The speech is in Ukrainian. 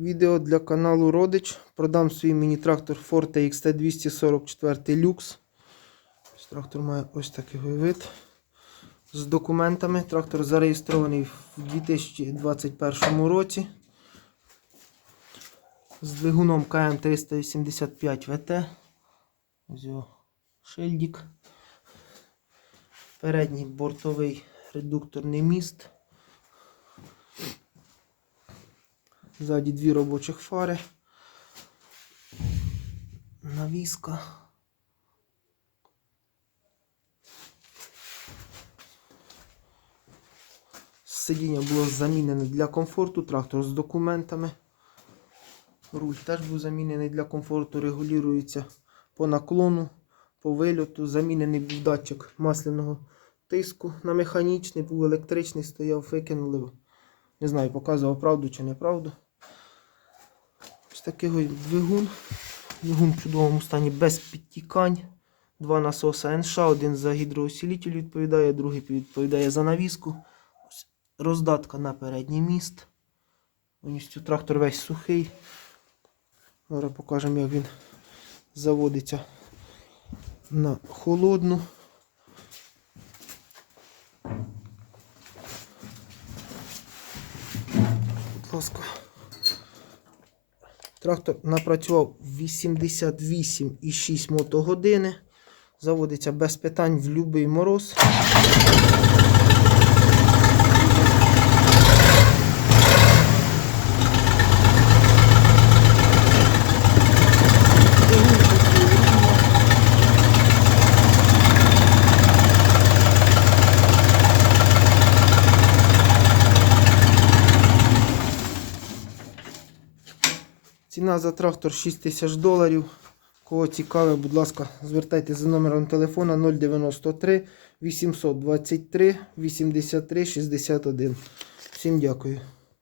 Відео для каналу Родич. Продам свій міні-трактор Forte XT244 Lux. Трактор має ось такий вид. З документами. Трактор зареєстрований в 2021 році. З двигуном КМ385 ВТ. Ось його шильдик. Передній бортовий редукторний міст. Ззаді дві робочих фари. Навіска. Сидіння було замінене для комфорту, трактор з документами. Руль теж був замінений для комфорту, регулюється по наклону, по вильоту. Замінений був датчик масляного тиску на механічний, був електричний, стояв, викинули. Не знаю, показував правду чи неправду. Ось такий ось двигун. Двигун в чудовому стані без підтікань. Два насоса НШ, один за гідроусилитель відповідає, другий відповідає за навіску. Ось Роздатка на передній міст. Повністю трактор весь сухий. Зараз покажемо, як він заводиться на холодну. Будь ласка. Трактор напрацював 88,6 мотогодини. Заводиться без питань в будь-який мороз. Ціна за трактор 6 тисяч доларів. Кого цікаве, будь ласка, звертайтеся за номером телефона 093 823 83 61. Всім дякую.